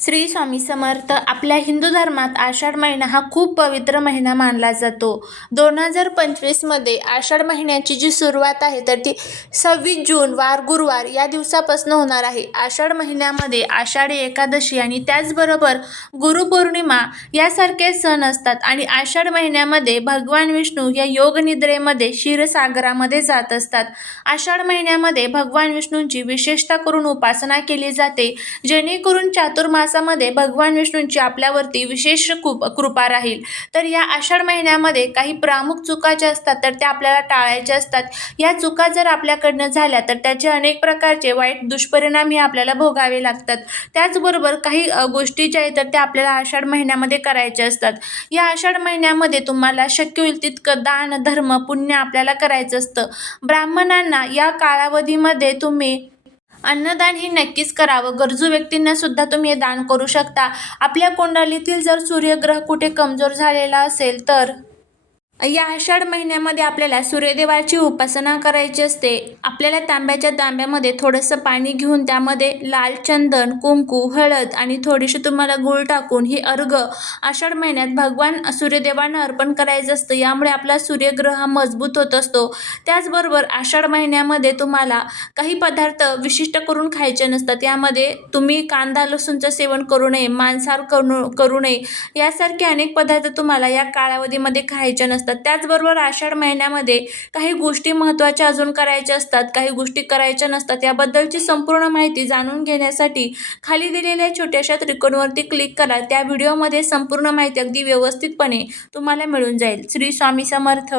श्री स्वामी समर्थ आपल्या हिंदू धर्मात आषाढ महिना हा खूप पवित्र महिना मानला जातो. दोन हजार पंचवीसमध्ये आषाढ महिन्याची जी सुरुवात आहे तर ती सव्वीस जून वार गुरुवार या दिवसापासून होणार आहे. आषाढ महिन्यामध्ये आषाढी एकादशी आणि त्याचबरोबर गुरुपौर्णिमा यासारखे सण असतात आणि आषाढ महिन्यामध्ये भगवान विष्णू या योगनिद्रेमध्ये क्षीरसागरामध्ये जात असतात. आषाढ महिन्यामध्ये भगवान विष्णूंची विशेषता करून उपासना केली जाते जेणेकरून चातुर्मास चातुर्मासामध्ये भगवान विष्णूंची आपल्यावरती विशेष कृप कृपा राहील. तर या आषाढ महिन्यामध्ये काही प्रामुख चुका ज्या असतात तर त्या आपल्याला टाळायच्या असतात. या चुका जर आपल्याकडनं झाल्या तर त्याचे अनेक प्रकारचे वाईट दुष्परिणाम हे आपल्याला भोगावे लागतात. त्याचबरोबर काही गोष्टी ज्या आहेत तर त्या आपल्याला आषाढ महिन्यामध्ये करायच्या असतात. या आषाढ महिन्यामध्ये तुम्हाला शक्य होईल तितकं दान धर्म पुण्य आपल्याला करायचं असतं. ब्राह्मणांना या कालावधीमध्ये तुम्ही अन्नदान हे नक्कीच करावं. गरजू व्यक्तींना सुद्धा तुम्ही हे दान करू शकता. आपल्या कुंडलीतील जर सूर्यग्रह कुठे कमजोर झालेला असेल तर या आषाढ महिन्यामध्ये आपल्याला सूर्यदेवाची उपासना करायची असते. आपल्याला तांब्याच्या तांब्यामध्ये थोडंसं पाणी घेऊन त्यामध्ये लाल चंदन कुंकू हळद आणि थोडीशी तुम्हाला गूळ टाकून हे अर्घ आषाढ महिन्यात भगवान सूर्यदेवांना अर्पण करायचं असतं. यामुळे आपला सूर्यग्रह हा मजबूत होत असतो. त्याचबरोबर आषाढ महिन्यामध्ये तुम्हाला काही पदार्थ विशिष्ट करून खायचे नसतात. यामध्ये तुम्ही कांदा लसूणचं सेवन करू नये मांसाहार करू करू नये. यासारखे अनेक पदार्थ तुम्हाला या कालावधीमध्ये खायचे नसतात. त्याचबरोबर आषाढ महिन्यामध्ये काही गोष्टी महत्त्वाच्या अजून करायच्या असतात काही गोष्टी करायच्या नसतात याबद्दलची संपूर्ण माहिती जाणून घेण्यासाठी खाली दिलेल्या छोट्याशा त्रिकोणवरती क्लिक करा. त्या व्हिडिओमध्ये संपूर्ण माहिती अगदी व्यवस्थितपणे तुम्हाला मिळून जाईल. श्री स्वामी समर्थ.